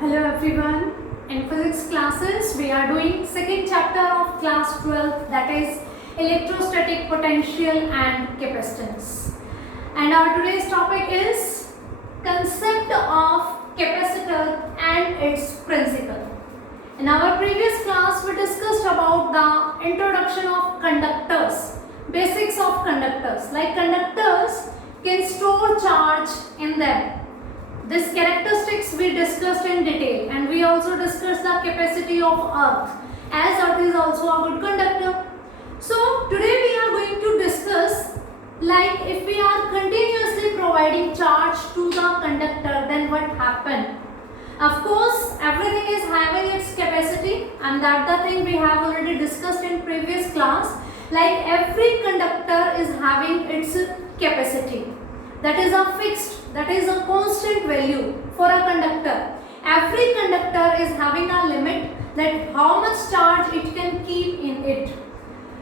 Hello everyone. In physics classes, we are doing second chapter of class 12, that is electrostatic potential and capacitance. And our today's topic is concept of capacitor and its principle. In our previous class, we discussed about the introduction of conductors, basics of conductors. Like conductors can store charge in them. These characteristics we discussed in detail, and we also discussed the capacity of earth, as earth is also a good conductor. So today we are going to discuss, like if we are continuously providing charge to the conductor, then what happen? Of course, everything is having its capacity, and that the thing we have already discussed in previous class. Like every conductor is having its capacity. That is a fixed, that is a constant value for a conductor. Every conductor is having a limit that how much charge it can keep in it.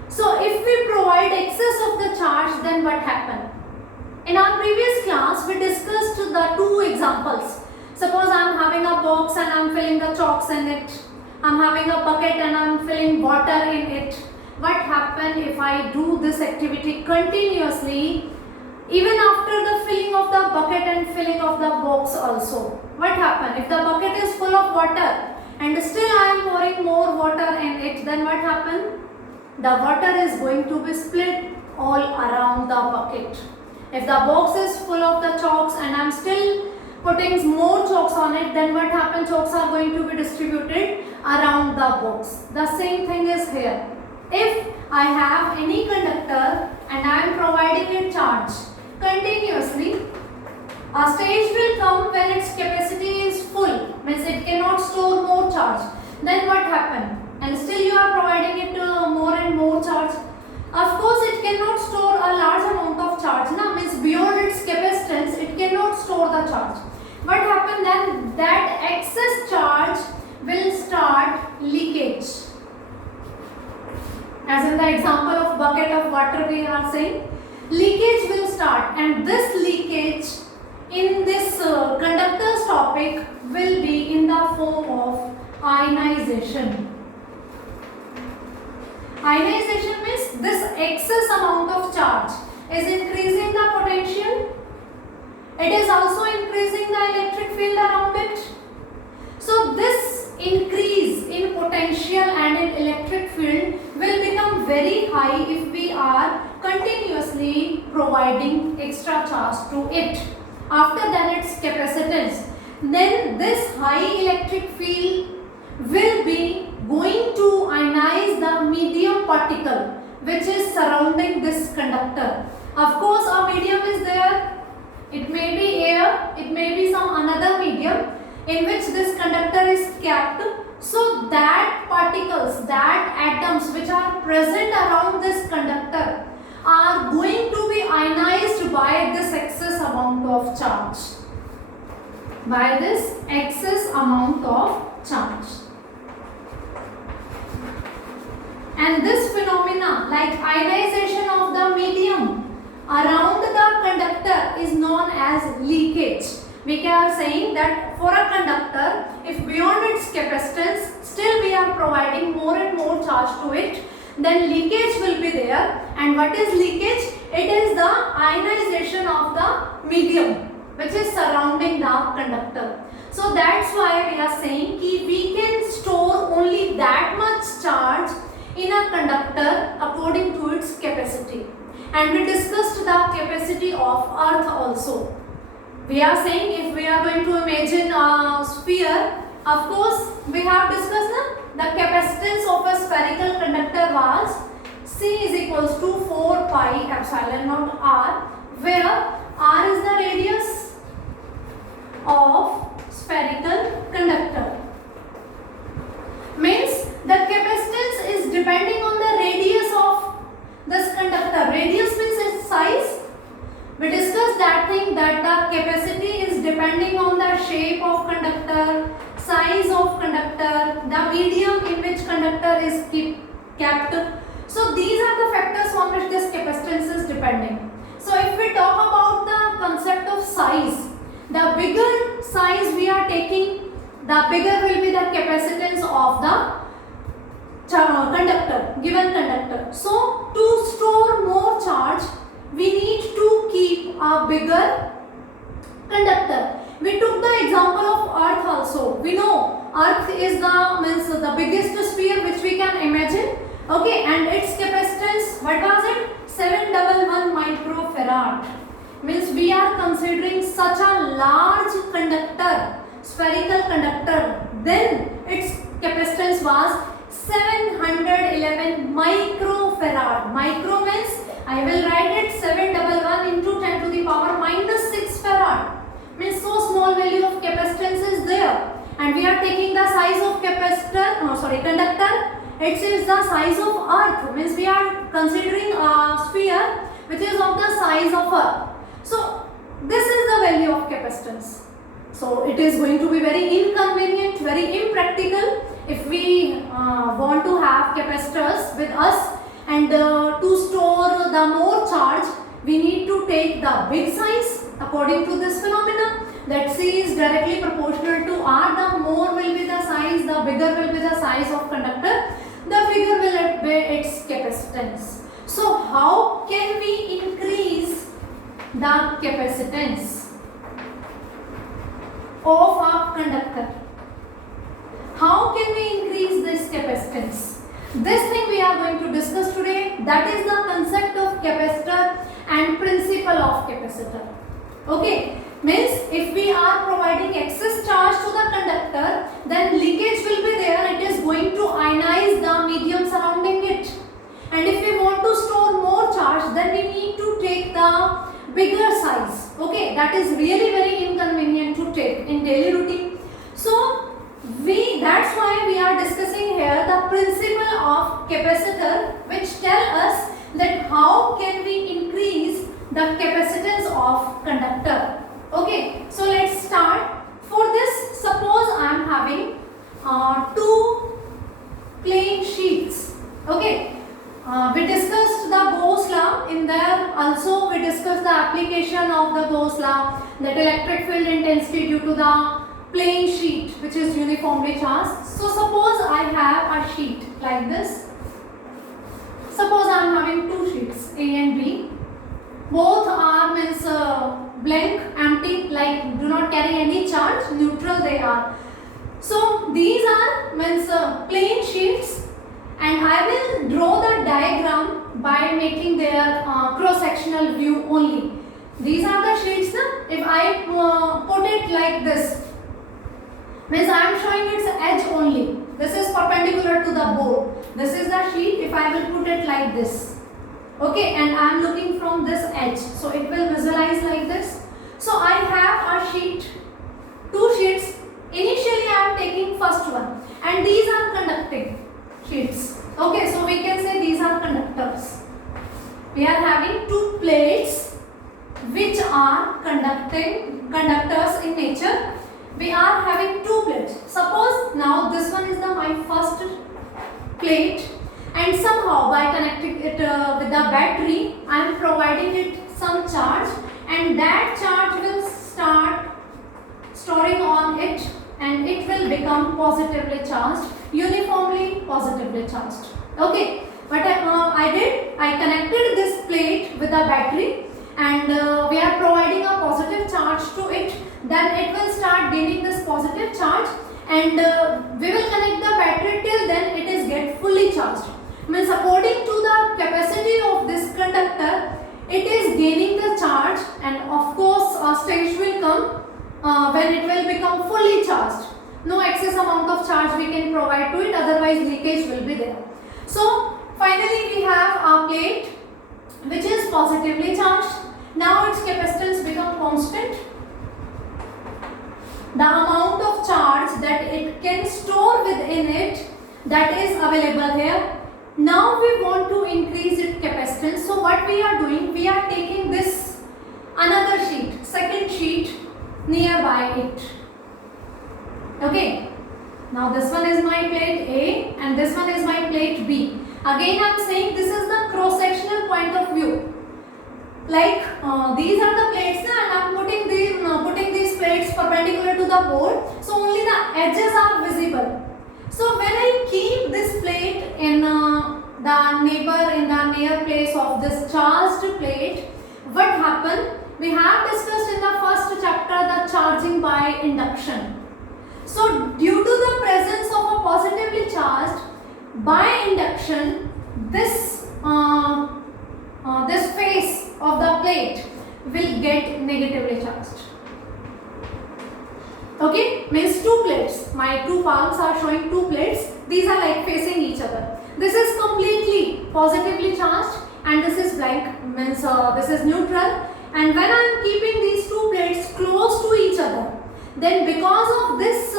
So if we provide excess of the charge, then what happen? In our previous class, we discussed the two examples. Suppose I am having a box and I am filling the chalks in it. I am having a bucket and I am filling water in it. What happen if I do this activity continuously? Even after the filling of the bucket and filling of the box also. What happen? If the bucket is full of water and still I am pouring more water in it, then what happen? The water is going to be split all around the bucket. If the box is full of the chalks and I am still putting more chalks on it, then what happen? Chalks are going to be distributed around the box. The same thing is here. If I have any conductor and I am providing it charge continuously, a stage will come when its capacity is full, means it cannot store more charge. Then what happen? And still you are providing it more and more charge. Of course, it cannot store a large amount of charge. Now, means beyond its capacitance, it cannot store the charge. What happen then? That excess charge will start leakage. As in the example of bucket of water we are saying, leakage will start, and this leakage in this conductor's topic will be in the form of ionization. Ionization means this excess amount of charge is increasing the potential. It is also increasing the electric field around it. So this increase in potential and in electric field will become very high if we are continuously providing extra charge to it. After then its capacitance, then this high electric field will be going to ionize the medium particle which is surrounding this conductor. Of course, a medium is there. It may be air, it may be some another medium in which this conductor is kept. So that particles, that atoms which are present around this conductor are going to be ionized by this excess amount of charge. By this excess amount of charge. And this phenomena, like ionization of the medium around the conductor, is known as leakage. We are saying that for a conductor, if beyond its capacitance, still we are providing more and more charge to it, then leakage will be there. And what is leakage? It is the ionization of the medium which is surrounding the conductor. So that's why we are saying that we can store only that much charge in a conductor according to its capacity. And we discussed the capacity of earth also. We are saying if we are going to imagine a sphere, of course we have discussed the capacitance of a spherical conductor was C is equals to 4 pi epsilon naught r, where r is the radius of spherical conductor. Means the capacitance is depending on the radius of this conductor. Radius means its size. We discussed that thing, that the capacity is depending on the shape of conductor, size of conductor, the medium in which conductor is kept. So these are the factors on which this capacitance is depending. So if we talk about the concept of size, the bigger size we are taking, the bigger will be the capacitance of the conductor, given conductor. So to store more charge, we need to keep a bigger conductor. We took the example of Earth also. We know Earth is the biggest sphere which we can imagine. Okay, and its capacitance, what was it? 711 microfarad. Means we are considering such a large conductor, spherical conductor. Then its capacitance was 711 microfarad. Micro means I will write it 711 into 10 to the power minus 6 farad. Means so small value of capacitance is there, and we are taking the size of conductor. It is the size of Earth. Means we are considering a sphere which is of the size of Earth. So this is the value of capacitance. So it is going to be very inconvenient, very impractical if we want to have capacitors with us, and to store the more charge we need to take the big size according to this phenomena, that C is directly proportional to R. The more will be the size, the bigger will be the size of conductor, the bigger will be its capacitance. So how can we increase the capacitance of a conductor? How can we increase this capacitance? This thing we are going to discuss today. That is the concept of capacitor and principle of capacitor. Okay, means if we are providing excess charge to the conductor, then leakage will be there. It is going to ionize the medium surrounding it. And if we want to store more charge, then we need to take the bigger size. Okay, that is really very inconvenient to take in daily routine. So that's why we are discussing here the principle of capacitor, which tell us that how can we increase the capacitance of conductor. Okay, so let's start. For this, suppose I am having two plain sheets. Okay, we discussed the Gauss law. In there also we discussed the application of the Gauss law, that electric field intensity due to the plain sheet which is uniformly charged. So suppose I have a sheet like this. Suppose I am having two sheets A and B. Both are blank, empty, like do not carry any charge, neutral they are. So these are plain sheets, and I will draw the diagram by making their cross-sectional view only. These are the sheets. If I put it like this, means I am showing its edge only. This is perpendicular to the board. This is the sheet. If I will put it like this, okay, and I am looking from this edge, so it will visualize like this. So I have a sheet, two sheets. Initially I am taking first one, and these are conducting sheets. Okay, so we can say these are conductors. We are having two plates which are conductors in nature. We are having two plates. Suppose now this one is my first plate, and somehow by connecting it with the battery, I am providing it some charge, and that charge will start storing on it, and it will become positively charged, uniformly positively charged. Okay, what I connected this plate with the battery, and we are providing a positive charge to it. Then it will start gaining this positive charge, and we will connect the battery till then it is get fully charged. Means according to the capacity of this conductor, it is gaining the charge, and of course a stage will come when it will become fully charged. No excess amount of charge we can provide to it, otherwise leakage will be there. So finally we have a plate which is positively charged. Now its capacitance become constant. The amount of charge that it can store within it, that is available here. Now we want to increase its capacitance. So what we are doing, we are taking this another sheet, second sheet nearby it. Okay. Now this one is my plate A and this one is my plate B. Again I am saying this is the cross-sectional point of view. Like these are the plates and I am putting these plates perpendicular to the board, so only the edges are visible. So when I keep this plate in the near place of this charged plate, what happened? We have discussed in the first chapter the charging by induction. So due to the presence of a positively charged by induction, this face of the plate will get negatively charged. Okay, means two plates. My two palms are showing two plates. These are like facing each other. This is completely positively charged and this is blank, means this is neutral. And when I am keeping these two plates close to each other, then because of this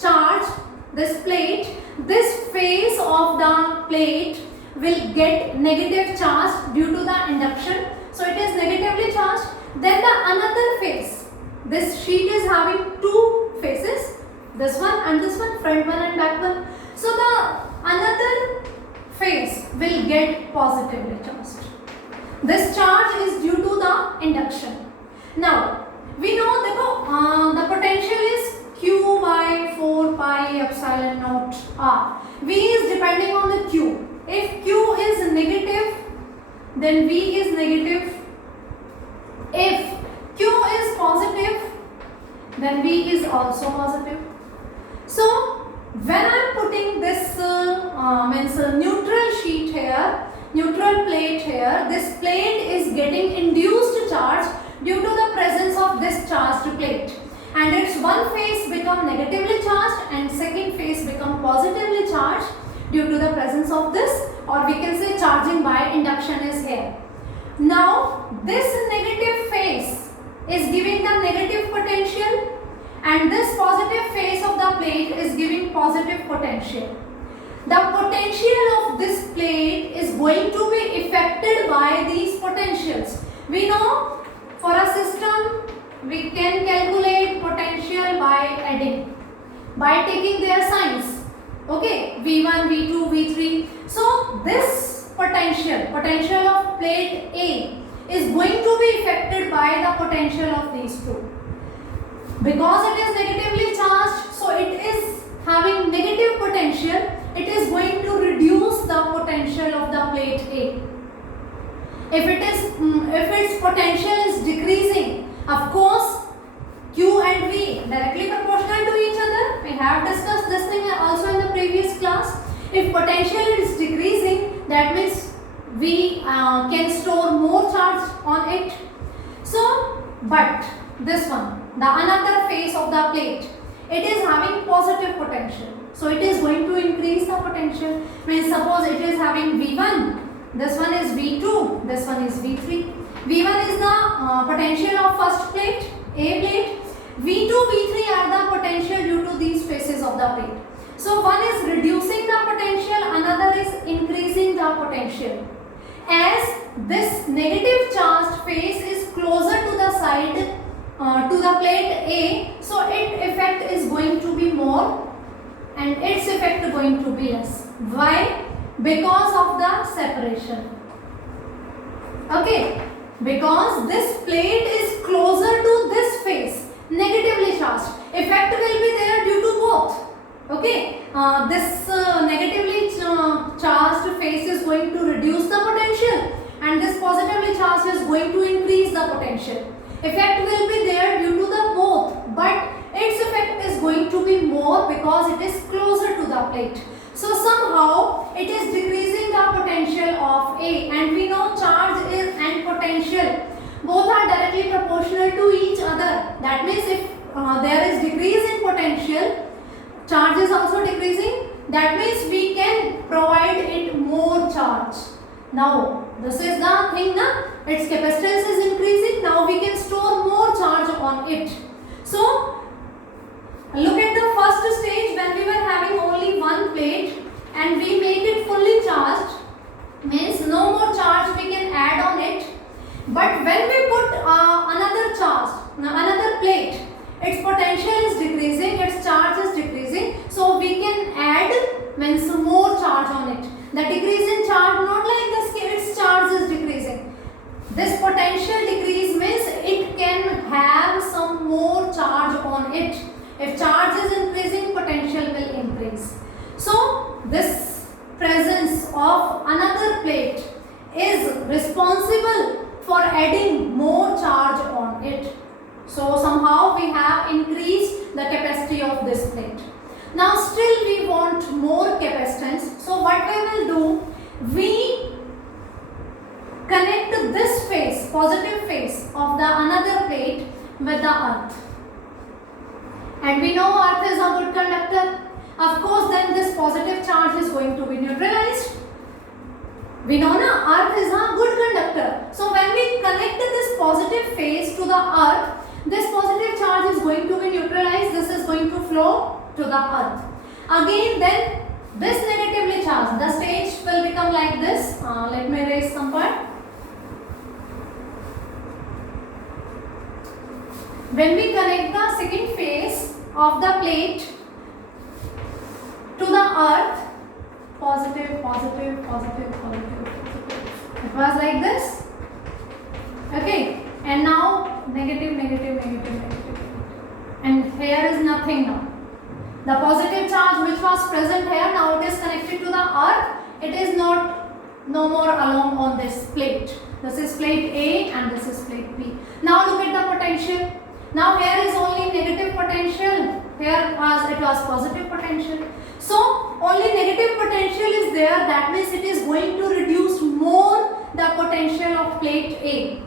charge, this plate, this face of the plate will get negative charge due to the induction. So it is negatively charged. Then the another face, this sheet is having two faces, this one and this one, front one and back one. So the another face will get positively charged. This charge is due to the induction. Now we know the potential is Q by 4 pi epsilon naught R. V is depending on the Q. If Q is negative, then V is negative. If Q is positive, then V is also positive. So when I am putting this neutral sheet here, neutral plate here, this plate is getting induced charge due to the presence of this charged plate, and its one face become negatively charged and second face become positively charged due to the presence of this, or we can say charging by induction is here. Now this negative face is giving the negative potential and this positive face of the plate is giving positive potential. The potential of this plate is going to be affected by these potentials. We know for a system we can calculate potential by adding, by taking their signs. Okay, V1, V2, V3. So this potential of plate A is going to be affected by the potential of these two. Because it is negatively charged, so it is having negative potential, it is going to reduce the potential of the plate A. If its potential is decreasing, of course Q and V directly proportional to each other. We have discussed this thing also in the previous class. If potential is decreasing, that means we can store more charge on it. So, but this one, the another face of the plate, it is having positive potential. So it is going to increase the potential. Means suppose it is having V1, this one is V2, this one is V3. V1 is the potential of first plate, A plate. V2, V3 are the potential due to these faces of the plate. So one is reducing the potential, another is increasing the potential. As this negative charged face is closer to the side, to the plate A, so its effect is going to be more and its effect going to be less. Why? Because of the separation. Okay, because this plate is closer to this face, negatively charged. Effect will be there due to both. Okay, this negatively charged face is going to reduce the potential and this positively charged is going to increase the potential. Effect will be there due to the both, but its effect is going to be more because it is closer to the plate. So somehow it is decreasing the potential of A, and we know charge is and potential both are directly proportional to each other. That means if there is decrease in potential, charge is also decreasing. That means we can provide it more charge. Now this is the thing, na? Its capacitance is increasing. Now we can store more charge on it. So look at the first stage when we were having only one plate and we make it fully charged, means no more charge we can add on it. But when we put another charge, another plate, its potential is decreasing, its charge is decreasing, so we can add means more charge on it. The decrease in charge, not like this, its charge is decreasing. This potential decrease means it can have some more charge So somehow we have increased the capacity of this plate. Now still we want more capacitance. So what we will do, we connect this face, positive face of the another plate with the earth. And we know earth is a good conductor. Of course, then this positive charge is going to be neutralized. We know na earth is a good conductor. So when we connect this positive face to the earth, this positive charge is going to be neutralized. This is going to flow to the earth. Again, then this negatively charged, the stage will become like this. Let me erase some part. When we connect the second face of the plate to the earth, positive, positive, positive, positive, positive. It was like this. Okay. And now negative, negative, negative, negative. And here is nothing now. The positive charge which was present here, now it is connected to the earth. It is no more along on this plate. This is plate A and this is plate B. Now look at the potential. Now here is only negative potential. Here it was positive potential. So only negative potential is there. That means it is going to reduce more the potential of plate A.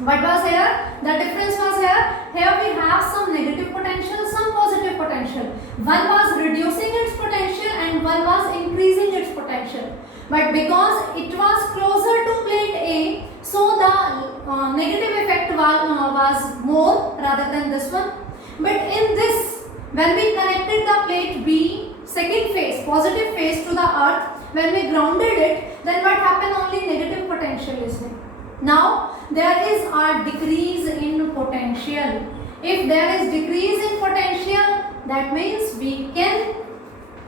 What was here? The difference was here. Here we have some negative potential, some positive potential. One was reducing its potential and one was increasing its potential. But because it was closer to plate A, so the negative effect was more rather than this one. But in this, when we connected the plate B, second phase, positive phase to the earth, when we grounded it, then what happened? Only negative potential is there. Now there is a decrease in potential. If there is decrease in potential, that means we can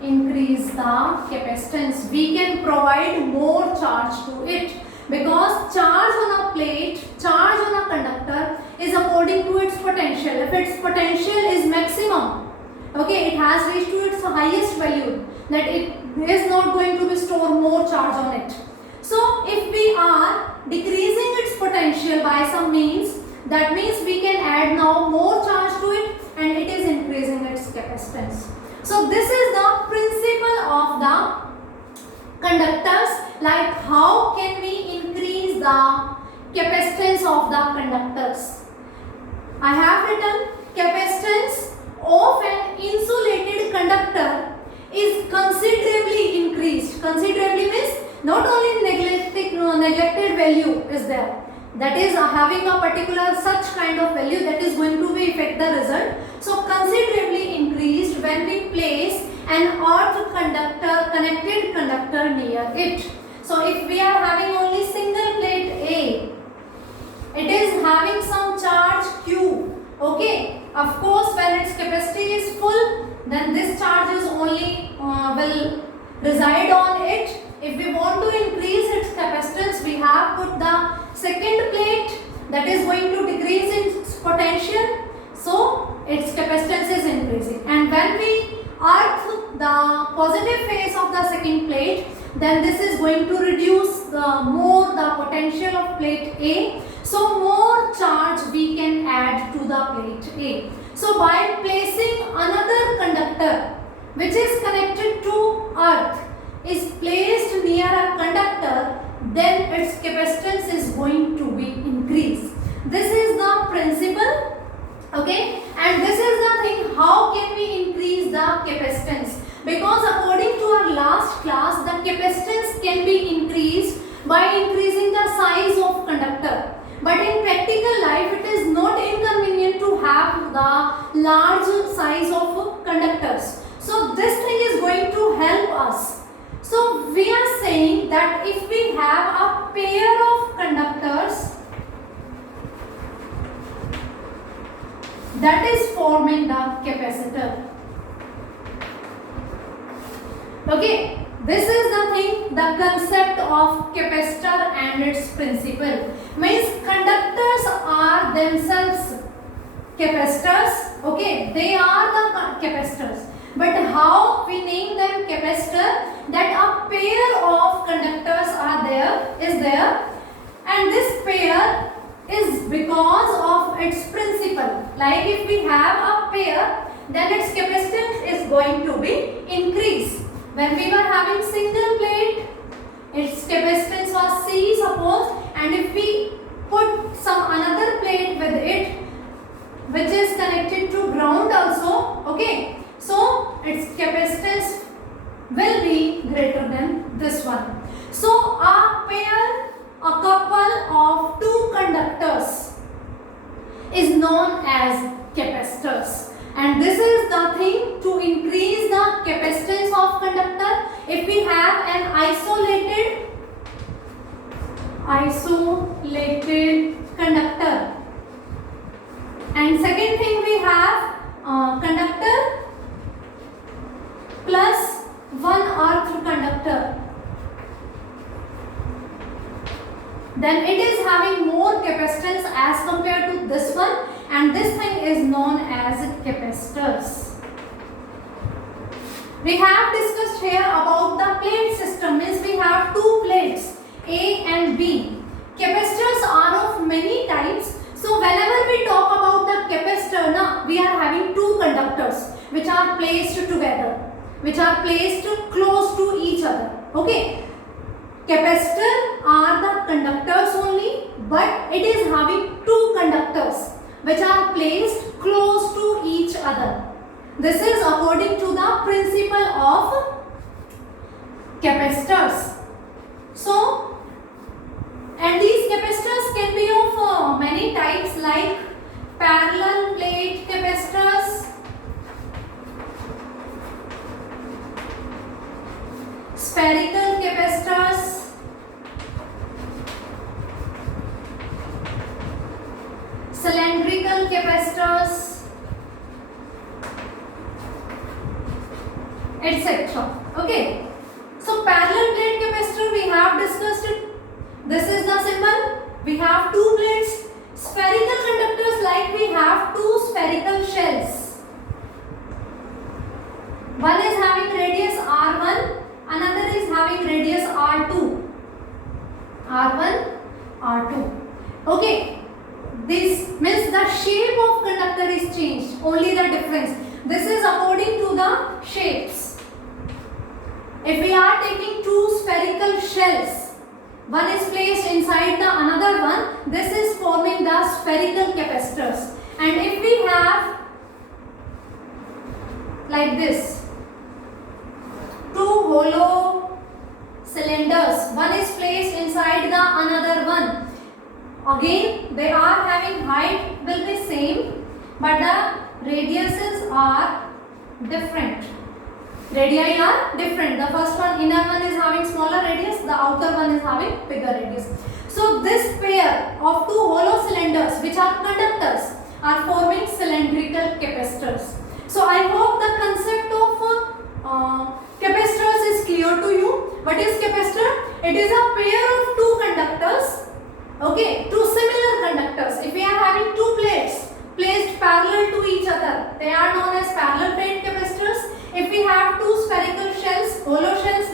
increase the capacitance. We can provide more charge to it, because charge on a plate, charge on a conductor is according to its potential. If its potential is maximum, okay, it has reached to its highest value, that it is not going to store more charge on it. So if we are decreasing its potential by some means, that means we can add now more charge to it and it is increasing its capacitance. So this is the principle of the conductors, like how can we increase the capacitance of the conductors. I have written capacitance of an insulated conductor is considerably increased. Considerably means not only neglected value is there, that is having a particular such kind of value that is going to be affect the result. So considerably increased when we place an earth conductor, connected conductor near it. So if we are having only single plate A, it is having some charge Q. Okay, of course when its capacity is full, then this charge is only will reside on it. If we want to increase its capacitance, we have put the second plate, that is going to decrease its potential, so its capacitance is increasing. And when we earth the positive phase of the second plate, then this is going to reduce more the potential of plate A. So more charge we can add to the plate A. So by placing another conductor which is connected to earth is placed near a conductor, then its capacitance is going to be increased. This is the principle, okay, and this is the thing, how can we increase the capacitance? Because according to our last class, the capacitance can be increased by increasing the size of conductor. But in practical life, it is not inconvenient to have the large size of conductors. So this thing is going to help us. So we are saying that if we have a pair of conductors that is forming the capacitor. Okay, this is the thing, the concept of capacitor and its principle. Means conductors are themselves capacitors. Okay, they are the capacitors. But how we name them capacitor? That a pair of conductors is there, and this pair is because of of its principle. Like if we have a pair, then its capacitance is going to be increased. When we were having single plate, its capacitance was C suppose, and if we put some another plate with it which is connected to ground also, okay, so its capacitance will be greater than this one. So a pair, a couple of two conductors is known as capacitors, and this is the thing to increase the capacitance of conductor. If we have an isolated conductor, and second thing we have conductor plus one earth conductor, then it is having more capacitance as compared to this one, and this thing is known as capacitors. We have discussed here about the plate system, means we have two plates A and B. Capacitors are of many types. So whenever we talk about the capacitor, now we are having two conductors which are placed together, which are placed close to each other. Okay. Capacitor are the conductors only, but it is having two conductors which are placed close to each other. This is according to the principle of capacitors. So, and these capacitors can be of many types, like parallel plate capacitors, spherical capacitors, cylindrical capacitors, etc. Okay. So parallel plate capacitor we have discussed it. This is the symbol. We have two plates. Spherical conductors, like we have two spherical shells. One is having radius R1, another is having radius R2. R1, R2. Okay. This means the shape of conductor is changed, only the difference. This is according to the shapes. If we are taking two spherical shells, one is placed inside the another one, this is forming the spherical capacitors. And if we have like this, two hollow cylinders, one is placed inside the another one. Again, they are having height will be same, but the radiuses are different. Radii are different. The first one, inner one is having smaller radius, the outer one is having bigger radius. So this pair of two hollow cylinders which are conductors are forming cylindrical capacitors. So I hope the concept of capacitors is clear to you. What is capacitor? It is a pair of two conductors, okay, two similar conductors. If we are having two plates placed parallel to each other, they are known as parallel plate capacitors. If we have two spherical shells, hollow shells,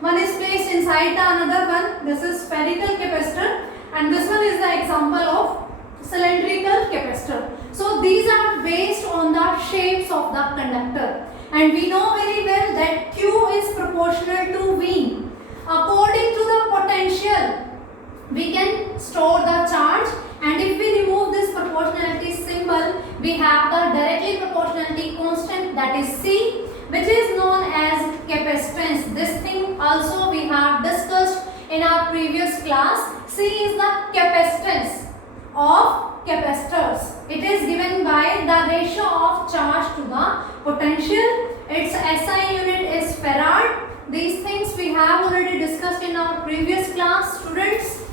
one is placed inside the another one, this is spherical capacitor, and this one is the example of cylindrical capacitor. So these are based on the shapes of the conductor, and we know very well that Q is proportional to V. According to the potential, we can store the charge, and if we remove this proportionality symbol, we have the directly proportionality constant, that is C, which is known as capacitance. This thing also we have discussed in our previous class. C is the capacitance of capacitors. It is given by the ratio of charge to the potential. Its SI unit is farad. These things we have already discussed in our previous class, students.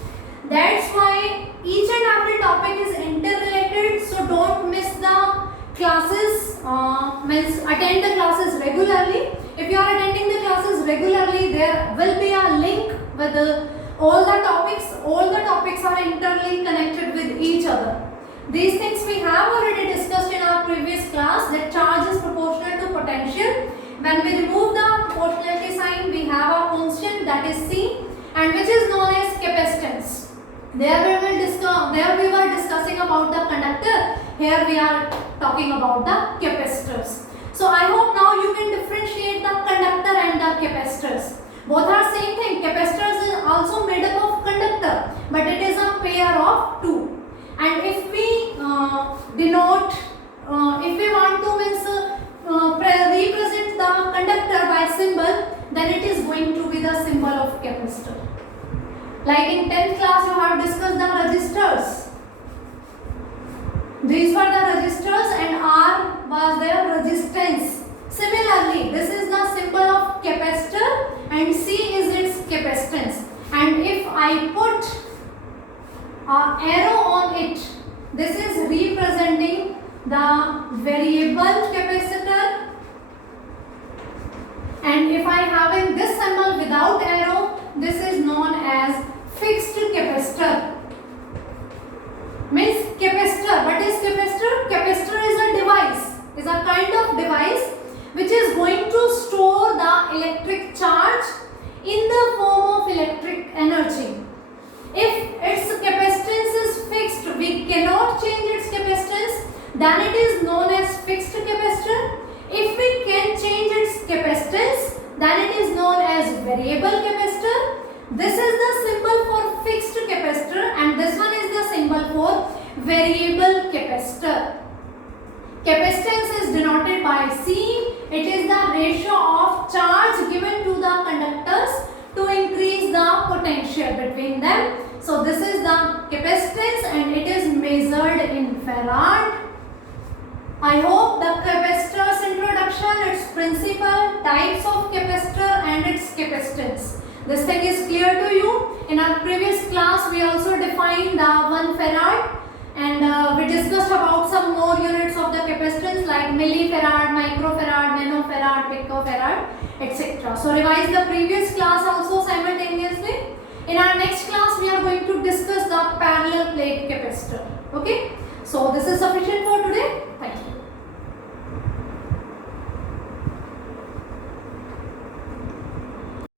That's why each and every topic is interrelated, so don't miss the classes, attend the classes regularly. If you are attending the classes regularly, there will be a link with all the topics. All the topics are interly connected with each other. These things we have already discussed in our previous class, that charge is proportional to potential. When we remove the proportionality sign, we have a constant, that is C, and which is known as capacitance. There we were discussing about the conductor, Here we are talking about the capacitors. So I hope now you can differentiate the conductor and the capacitors. Both are same thing. Capacitors is also made up of conductor, but it is a pair of two. And if we denote, if we want to represent the conductor by symbol, then it is going to be the symbol of capacitor. Like in 10th class you have discussed the resistors. These were the resistors and R was their resistance. Similarly, this is the symbol of capacitor and C is its capacitance. And if I put an arrow on it, this is representing the variable capacitor. And if I having this symbol without arrow, this is known as fixed capacitor. Means capacitor. What is capacitor? Capacitor is a device, is a kind of device which is going to store the electric charge in the form of electric energy. If its capacitance is fixed, we cannot change its capacitance, then it is known as fixed capacitor. If we can change its capacitance, then it is known as variable capacitor. This is the symbol for fixed capacitor and this one is the symbol for variable capacitor. Capacitance is denoted by C. It is the ratio of charge given to the conductors to increase the potential between them. So this is the capacitance and it is measured in farad. I hope the capacitor's introduction, its principle, types of capacitor and its capacitance, this thing is clear to you. In our previous class we also defined the 1 farad and we discussed about some more units of the capacitance like millifarad, microfarad, nanofarad, picofarad, etc. So revise the previous class also simultaneously. In our next class we are going to discuss the parallel plate capacitor. Okay. So this is sufficient for today. Thank you.